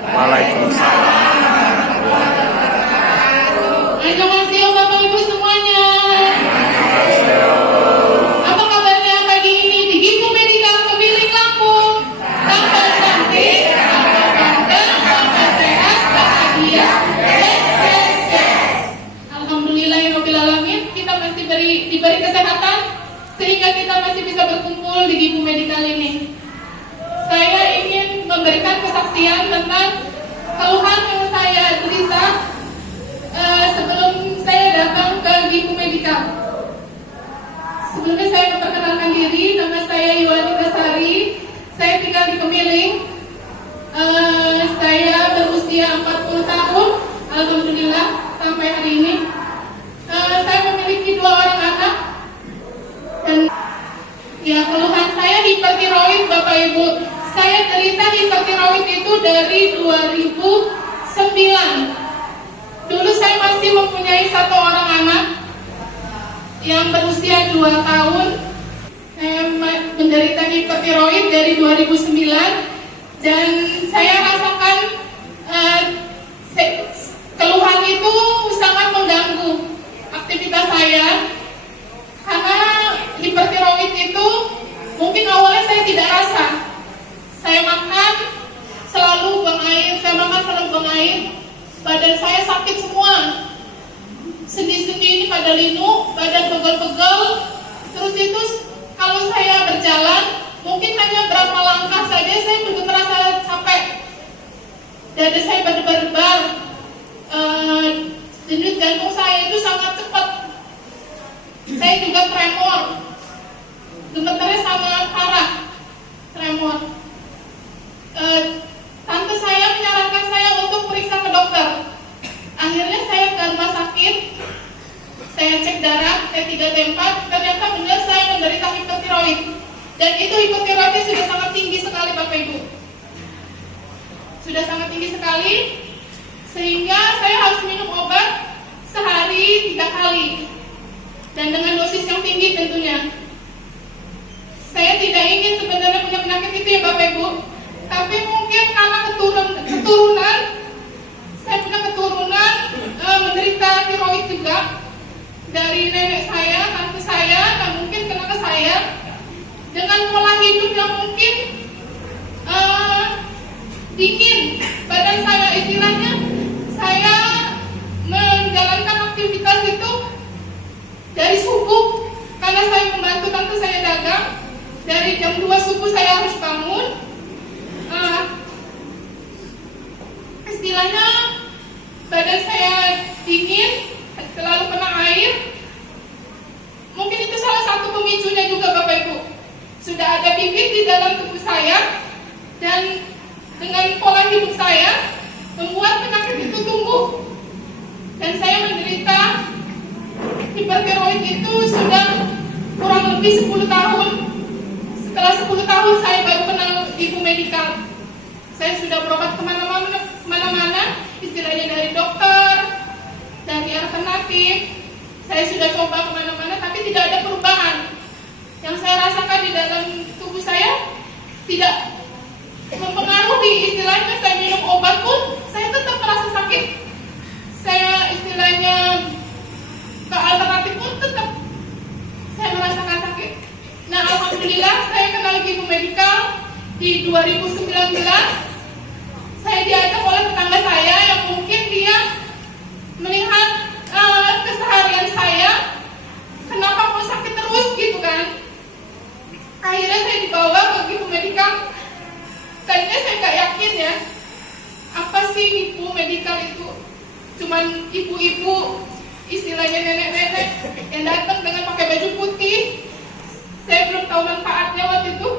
Waalaikumsalam. Annyeonghaseyo Bapak Ibu semuanya. Apa kabarnya pagi ini di Gifu Medical Kepiling Lampung? Tambah cantik, tambah ganteng, tambah sehat, bahagia, yes. Alhamdulillahirabbil alamin, kita masih diberi kesehatan sehingga kita masih bisa berkumpul di Gifu Medical ini. Saya ingin memberikan kesaksian tentang keluhan yang saya derita sebelum saya datang ke Gifu Medical. Sebelumnya saya memperkenalkan diri, nama saya Yuwani Kasari, saya tinggal di Kemiling. Saya berusia 40 tahun, alhamdulillah sampai hari ini. Saya memiliki 2 orang anak dan ya, keluhan saya hipertiroid Bapak Ibu. Saya derita hipertiroid itu dari 2009. Dulu saya masih mempunyai 1 orang anak yang berusia 2 tahun. Saya menderita hipertiroid dari 2009 dan saya rasakan keluhan itu sangat mengganggu aktivitas saya. Karena hipertiroid itu mungkin awalnya saya tidak rasa. Saya makan selalu buang air, badan saya sakit semua. Sendi-sendi ini pada linu, badan pegel-pegel. Terus itu kalau saya berjalan, mungkin hanya berapa langkah saja saya begitu terasa capek. Dada saya berdebar-debar. Denyut jantung saya itu sangat cepat. Saya juga tremor. Gemeternya sangat parah. Tremor. Tante saya menyarankan saya untuk periksa ke dokter. Akhirnya saya ke rumah sakit. Saya cek darah T3 T4. Ternyata benar saya menderita hipertiroid. Dan itu hipertiroidnya sudah sangat tinggi sekali Bapak Ibu. Sudah sangat tinggi sekali, sehingga saya harus minum obat sehari 3 kali. Dan dengan dosis yang tinggi tentunya. Saya tidak ingin sebenarnya punya penyakit itu ya Bapak Ibu. Tapi mungkin karena keturunan, saya punya keturunan menderita tiroid juga dari nenek saya, tante saya, dan mungkin kena ke saya. Dengan pola hidup yang mungkin dingin, badan saya istilahnya, saya menjalankan aktivitas itu dari subuh, karena saya membantu tante saya dagang. Dari jam 2 subuh saya harus bangun. Istilahnya badan saya dingin, selalu kena air. Mungkin itu salah satu pemicunya juga Bapak Ibu. Sudah ada bibit di dalam tubuh saya, dan dengan pola hidup saya membuat penyakit itu tumbuh. Dan saya menderita hipertiroid itu sudah kurang lebih 10 tahun. Setelah 10 tahun saya baru kenal Gifu Medical. Saya sudah berobat kemana-mana, istilahnya dari dokter, dari alternatif. Saya sudah coba kemana-mana, tapi tidak ada perubahan. Yang saya rasakan di dalam tubuh saya tidak mempengaruhi. Istilahnya saya minum obat pun, saya tetap merasa sakit. Saya istilahnya ke alternatif pun tetap saya merasakan sakit. Nah, alhamdulillah saya kenal Gifu Medical di 2019. Saya diajak oleh tetangga saya yang mungkin dia melihat keseharian saya, kenapa mau sakit terus gitu kan. Akhirnya saya dibawa ke Gifu Medical. Tadinya saya nggak yakin ya, apa sih Gifu Medical itu? Cuman ibu-ibu, istilahnya nenek-nenek yang datang dengan pakai baju putih. Saya belum tahu manfaatnya waktu itu.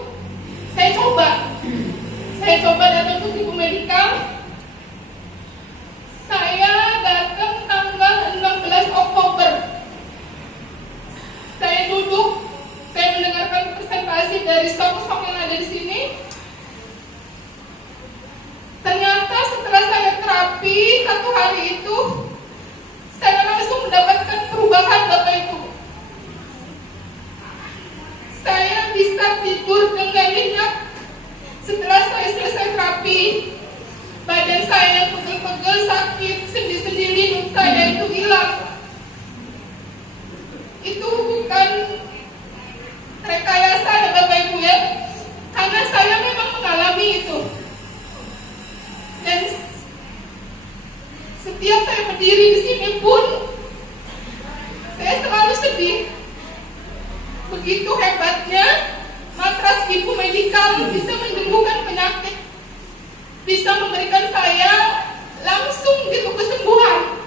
Saya coba datang ke Gifu Medical. Saya datang tanggal 16 Oktober. Saya duduk, saya mendengarkan presentasi dari stok-stok yang ada di sini. Ternyata setelah saya terapi 1 hari itu, saya langsung mendapatkan perubahan Bapak Ibu. Saya bisa tidur dengan nyenyak. Setelah saya selesai terapi, badan berdiri di sini pun saya selalu sedih. Begitu hebatnya matras Ibu Medikal bisa menyembuhkan penyakit, bisa memberikan saya langsung gitu kesembuhan.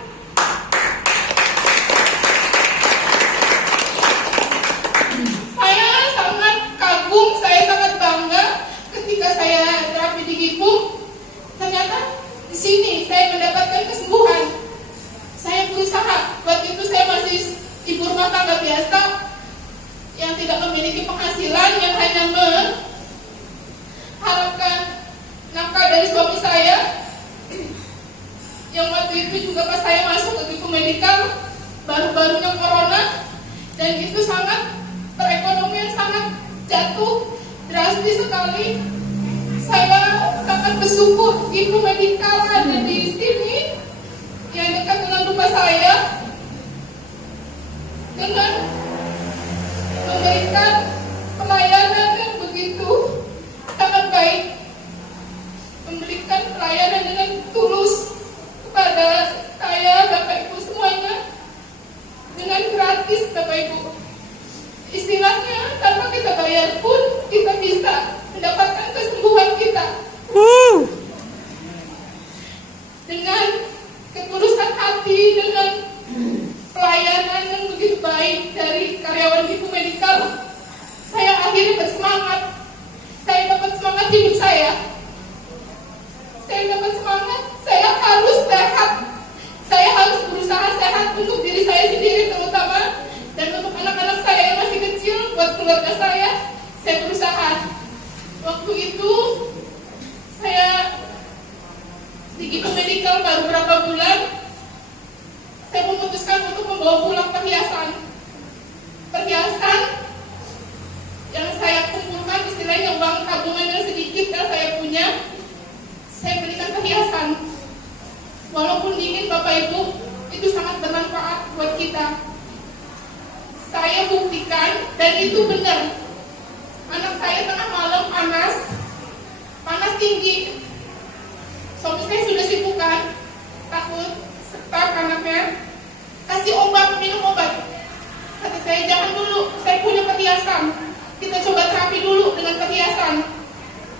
Saya sangat kagum, saya sangat bangga ketika saya terapi di Gipu. Ternyata di sini saya mendapatkan kesembuhan. Saya berusaha, waktu itu saya masih ibu rumah tangga biasa yang tidak memiliki penghasilan, yang hanya mengharapkan nafkah dari suami saya. Yang waktu itu juga pas saya masuk ke Gipu Medikal, baru-barunya corona, dan itu sangat perekonomian sangat jatuh drastis sekali. Saya sangat bersyukur Gipu Medikal ada di sini yang dekat dengan rumah saya, dengan memberikan pelayanan yang begitu sangat baik, memberikan pelayanan dengan tulus kepada saya, Bapak Ibu semuanya, dengan gratis, Bapak Ibu. Istilahnya tanpa kita bayar pun kita bisa mendapatkan kesembuhan kita. Dengan ketulusan hati, dengan pelayanan yang begitu baik dari karyawan Gipu Medikal, saya akhirnya bersemangat. Saya dapat semangat hidup saya. Saya dapat semangat, saya harus sehat. Saya harus berusaha sehat untuk diri saya sendiri terutama, dan untuk anak-anak saya yang masih kecil, buat keluarga saya berusaha. Waktu itu saya di Gipu Medikal baru berapa bulan, saya memutuskan untuk membawa pulang perhiasan yang saya kumpulkan, istilahnya uang tabungan yang sedikit yang saya punya. Saya berikan perhiasan. Walaupun dingin, Bapak Ibu, itu sangat bermanfaat buat kita. Saya buktikan, dan itu benar. Anak saya tengah malam panas tinggi. Suami saya sudah sibuk kan, takut stuck anaknya, kasih obat, minum obat. Kata saya, jangan dulu, saya punya perhiasan, kita coba terapi dulu dengan perhiasan.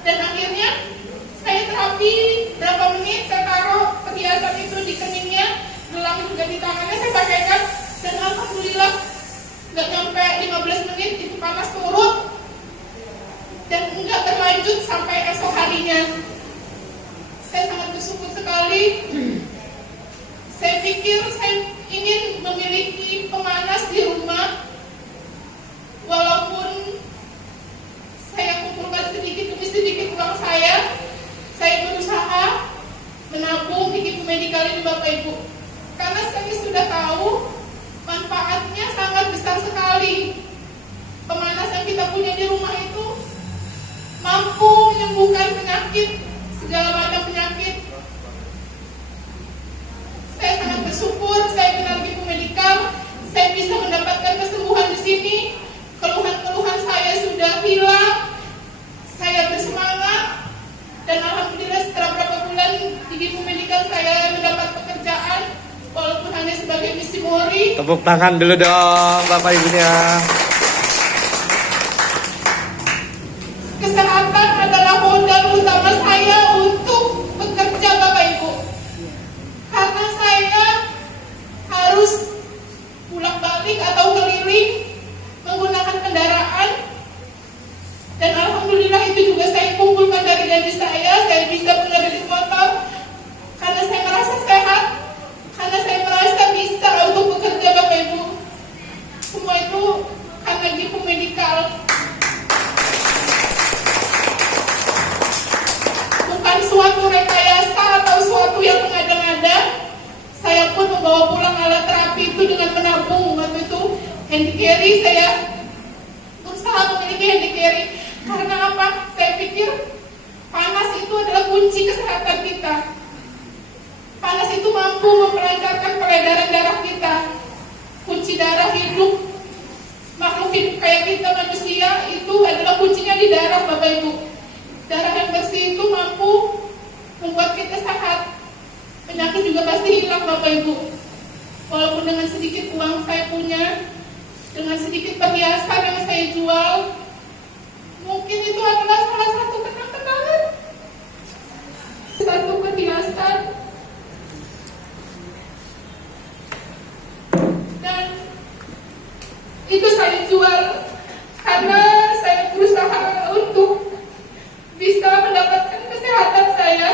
Dan akhirnya saya terapi berapa menit, saya taruh perhiasan itu di keningnya, gelang juga di tangannya, saya pakaikan, dan alhamdulillah nggak nyampe 15 menit itu panas turun, dan nggak berlanjut sampai esok harinya. Saya sangat bersyukur sekali. Saya pikir saya ingin memiliki pemanas di rumah, walaupun saya kumpulkan sedikit demi sedikit uang saya berusaha menabung di Gipu Medikal ini, Bapak Ibu, karena saya sudah tahu manfaatnya sangat besar sekali. Pemanas yang kita punya di rumah itu mampu menyembuhkan penyakit, segala macam penyakit. Saya sangat bersyukur saya kenal Gipu Medikal, saya bisa mendapatkan kesembuhan di sini. Keluhan-keluhan saya sudah hilang, saya bersemangat, dan alhamdulillah setelah beberapa bulan di Gipu Medikal saya mendapat pekerjaan, walaupun hanya sebagai misi mori. Tepuk tangan dulu dong Bapak Ibunya. Kesehatan adalah modal utama saya untuk bekerja, Bapak Ibu. Karena saya harus pulang balik atau keliling menggunakan kendaraan. Dan alhamdulillah itu juga saya kumpulkan dari gaji saya bisa mengendalikan motor. Karena saya merasa sehat, karena saya merasa bisa untuk bekerja, Bapak Ibu. Semua itu karena Gipu Medikal. Bukan suatu rekayasa atau suatu yang mengada-ngada. Saya pun membawa pulang alat terapi itu dengan menabung. Waktu itu handy carry, saya berusaha memiliki handy carry. Karena apa? Saya pikir panas itu adalah kunci kesehatan kita. Panas itu mampu memperlancarkan peredaran darah kita. Kunci darah hidup, makhluk hidup kayak kita manusia itu adalah kuncinya di darah, Bapak Ibu. Darah yang bersih itu mampu membuat kita sehat. Penyakit juga juga pasti hilang Bapak Ibu. Walaupun dengan sedikit uang saya punya, dengan sedikit perhiasan yang saya jual, mungkin itu adalah salah satu kenang-kenangan, satu perhiasan. Dan itu saya jual karena saya berusaha untuk bisa mendapatkan kesehatan saya.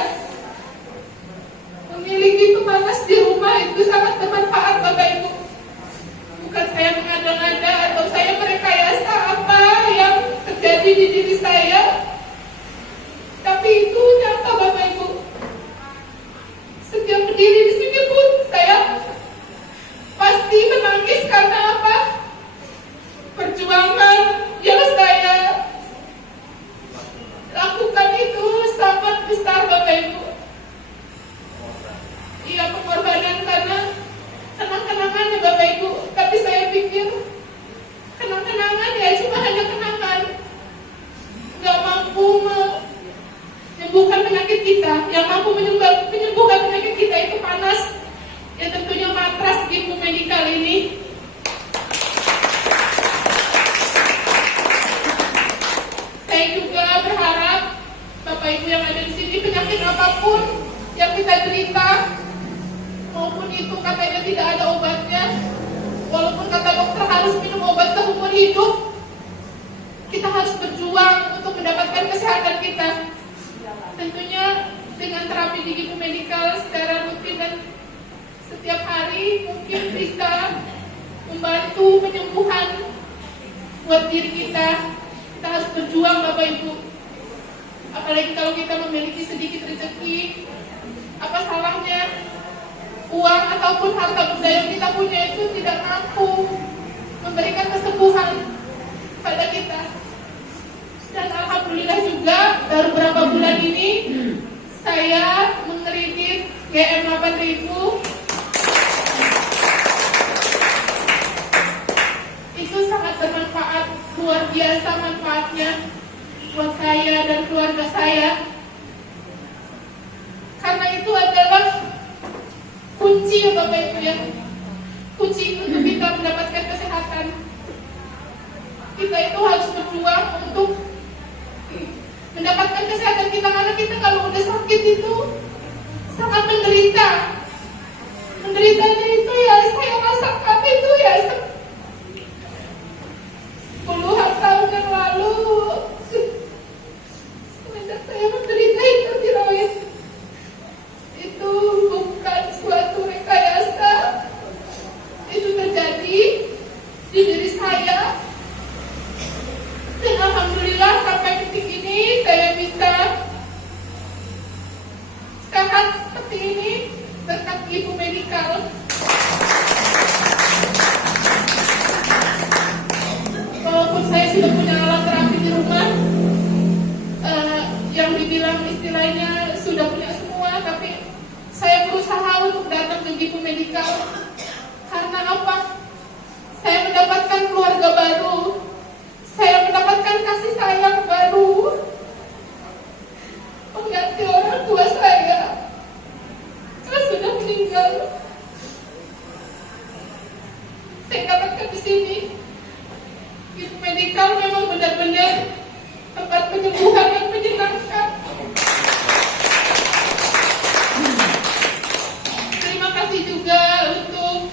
Memiliki pemanas di rumah itu sangat bermanfaat Bapak Ibu. Bukan saya mengada-ngada atau saya merekayasa apa yang terjadi di diri saya, tapi itu nyata Bapak Ibu. Setiap berdiri di sini pun saya pasti menangis karena apa? Perjuangan yang saya lakukan itu sangat besar Bapak Ibu. Iya, pengorbanan karena kenang-kenangannya Bapak Ibu. Tapi saya pikir kenang-kenangan ya cuma hanya kenangan, gak mampu menyembuhkan penyakit kita. Yang mampu menyembuhkan penyakit kita itu panas, ya tentunya matras Gifu Medical ini. Saya juga berharap Bapak Ibu yang ada di sini, penyakit apapun yang kita derita, maupun itu katanya tidak ada obatnya, walaupun kata dokter harus minum obat seumur hidup, kita harus berjuang untuk mendapatkan kesehatan kita. Tentunya dengan terapi di Gifu Medical secara rutin dan setiap hari mungkin bisa membantu penyembuhan buat diri kita. Kita harus berjuang Bapak Ibu. Apalagi kalau kita memiliki sedikit rezeki, apa salahnya uang ataupun harta benda yang kita punya itu tidak mampu memberikan kesembuhan pada kita. Dan alhamdulillah juga baru beberapa bulan ini saya mengkredit GM 8000. Itu sangat bermanfaat, luar biasa manfaatnya buat saya dan keluarga saya. Karena itu adalah kunci ya Bapak Ibu ya, kunci untuk kita mendapatkan kesehatan. Kita itu harus berjuang untuk mendapatkan kesehatan kita, karena kita kalau udah sakit itu sangat menderita. Menderitanya itu ya saya rasakan itu ya puluhan tahun yang lalu. Semenjak saya menderita itu tiroid, itu bukan suatu rekayasa, itu terjadi di diri saya. Dan alhamdulillah sampai detik ini saya bisa sehat seperti ini berkat Gifu Medical. Walaupun saya sudah punya alat terapi di rumah, yang dibilang istilahnya sudah punya semua, tapi saya berusaha untuk datang ke Gifu Medical. Karena apa? Saya mendapatkan keluarga baru, saya mendapatkan kasih sayang baru, mengganti orang tua saya yang sudah meninggal. Saya dapatkan di sini. Gifu Medical memang benar-benar tempat penyembuhan yang menyenangkan. Terima kasih juga untuk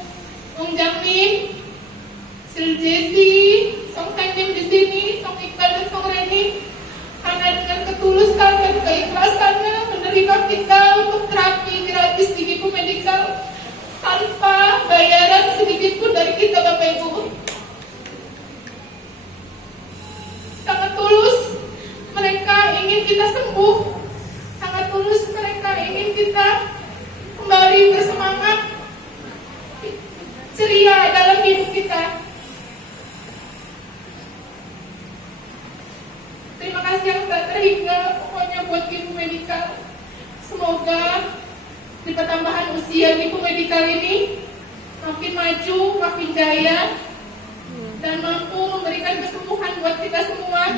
Om Jamin, Sil Jesse, Song Tengnim di sini, Song Iqbal dan Song Reni, karena dengan ketulusan dan keikhlasannya menerima kita untuk terapi gratis di Gifu Medical tanpa bayaran sedikit pun dari kita Bapak Ibu. Sangat tulus mereka ingin kita sembuh, sangat tulus mereka ingin kita kembali bersemangat, ceria dalam hidup kita. Terima kasih yang tak terhingga pokoknya buat Gifu Medical. Semoga di pertambahan usia Gifu Medical ini makin maju, makin jaya, dan mampu memberikan kesembuhan buat kita semua.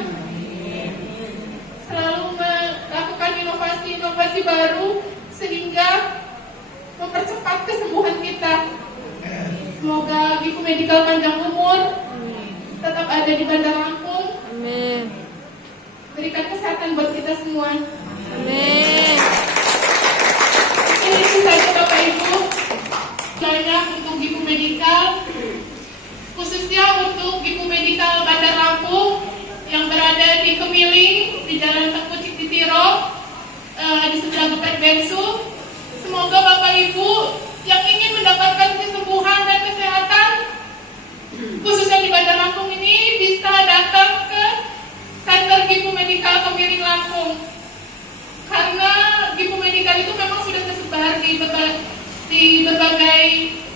Selalu melakukan inovasi-inovasi baru sehingga mempercepat mempercepat kesembuhan kita. Semoga Gifu Medical panjang umur, tetap ada di Bandar Lampung. Amin. Berikan kesehatan buat kita semua. Amin. Ini itu saja Bapak Ibu. Banyak untuk Gifu Medical, khususnya untuk Gifu Medical Bandar Lampung yang berada di Kemiling, di Jalan Tengku Ciktitiro, di sebelah Gepet Bensu. Semoga Bapak Ibu yang ingin mendapatkan kesembuhan dan kesehatan, khususnya di Bandar Lampung ini, bisa datang ke Center Gifu Medical Kemiling Lampung. Karena Gifu Medical itu memang sudah tersebar di berbagai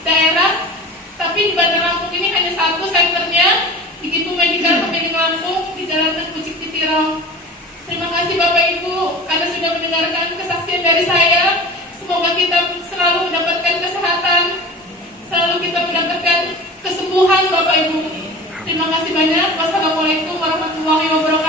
daerah, tapi di Bandar Lampung ini hanya satu senternya, di Gifu Medical Kemiling Lampung di Jalan Tengku Ciktitiro. Terima kasih Bapak Ibu karena sudah mendengarkan kesaksian dari saya. Semoga kita selalu mendapatkan kesehatan, selalu kita mendapatkan kesembuhan Bapak Ibu. Terima kasih banyak. Wassalamualaikum warahmatullahi wabarakatuh.